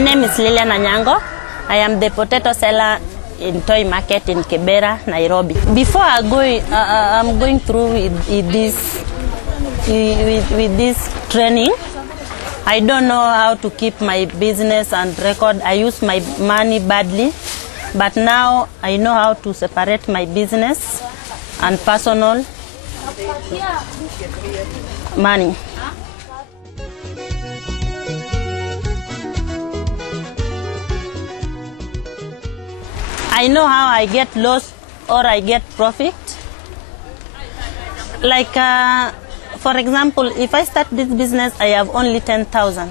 My name is Lilian Anyango. I am the potato seller in Toy Market in Kibera, Nairobi. Before I'm going through with this training, I don't know how to keep my business and record. I use my money badly, but now I know how to separate my business and personal money. I know how I get loss or I get profit. Like, for example, if I start this business, I have only 10,000.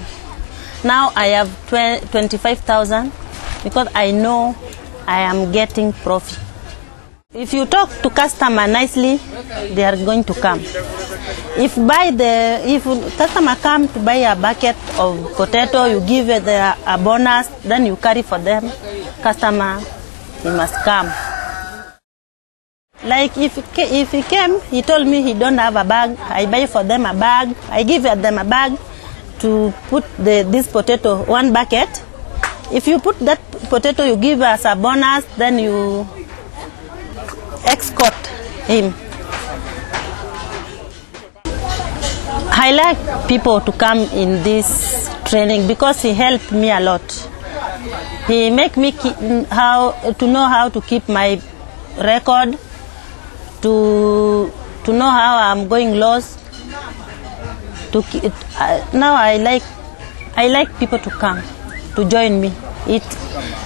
Now I have 25,000 because I know I am getting profit. If you talk to customer nicely, they are going to come. If customer come to buy a bucket of potato, you give it a bonus, then you carry for them. Customer, he must come. Like if he came, he told me he don't have a bag. I buy for them a bag. I give them a bag to put this potato, one bucket. If you put that potato, you give us a bonus, then you escort him. I like people to come in this training because he helped me a lot. He make me know how to keep my record, to know how I'm going lost. Now I like people to come to join me.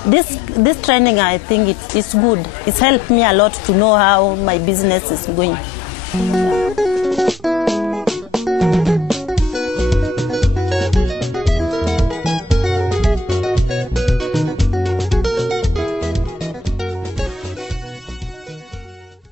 This training, I think it's good. It's helped me a lot to know how my business is going.